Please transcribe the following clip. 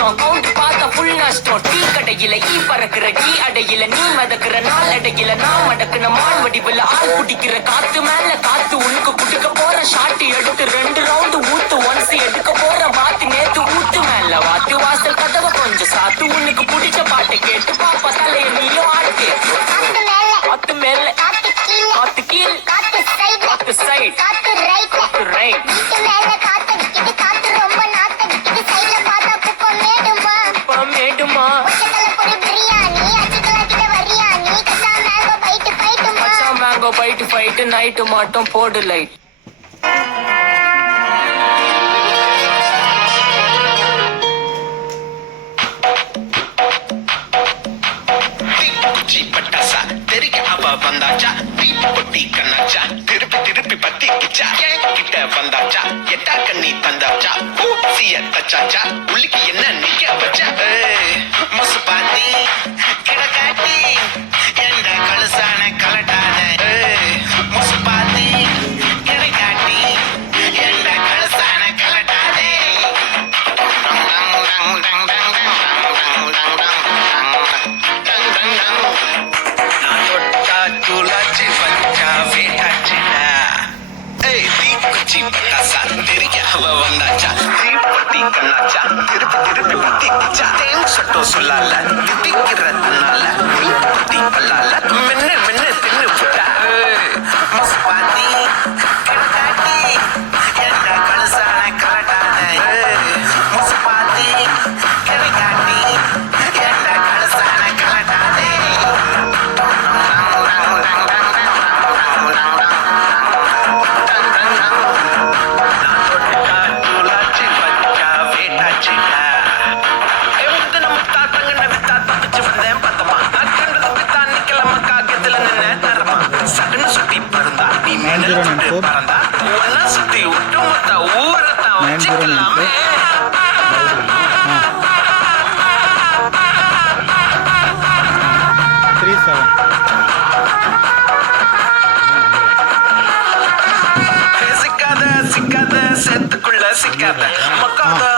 கஷ்டம் கவுண்ட் பார்த்தா ஃபுல் நஷ்டம் டீ கடையில ஈ பறக்குற கீ அடையில நீ மதக்குற நாள் அடையில நான் மடக்குன மான் வடிவில் ஆள் குடிக்கிற காத்து மேல காத்து உனக்கு குடுக்க போற ஷாட்டு எடுத்து 2 ரவுண்டு ஊத்து ஒன்ஸ் எடுக்க போற வாத்து நேத்து ஊத்து மேல வாத்து வாசல் கதவை கொஞ்சம் சாத்து உனக்கு பிடிச்ச பாட்டை கேட்டு பாப்பா தலைய நீயும் ஆட்டு காத்து மேல காத்து கீழ் காத்து சைட் காத்து ரைட் மேடுமா மேங்கோ பைட்டு ஃபைட்டு நைட்டு மட்டும் போடு லைட் பட்டாசா தெரிக்க அவ வந்தாச்சா தீப்பொட்டி கண்ணாச்சா திருப்பி பத்தி கிச்சா கிட்ட வந்தாச்சா எட்டா கண்ணி தந்தாச்சா பூசிய தச்சாச்சா உள்ளிக்கு என்ன நிக்க வச்சா முசு பாத்தி கிடக்காட்டி எந்த கழுசான கலட்டான முசு பாத்தி கிடக்காட்டி எந்த கழுசான கலட்டாதே துளாச்சி வச்சா வேட்டாச்சிடா தீக்குச்சி பட்டாசா தெரிக்க அவ வந்தாச்சா தீப்பட்டி கண்ணாச்சா திருப்பி பத்தி கிச்சா தேன் சொட்டோ சொல்லால திட்டிக்கிறதுனால தீப்பட்டி பல்லால மென்னு தின்னு விட்டா மசு பாத்தி கிடக்காட்டி எந்த கழுசான கலட்டான மசு பாத்தி கிடக்காட்டி எந்த கழுசான கலட்டானே சுத்தி ஒட்டுமொத்த ஊரத்தான் வச்சுக்கலாமே சிக்காத செத்துக்குள்ள சிக்காத மக்காத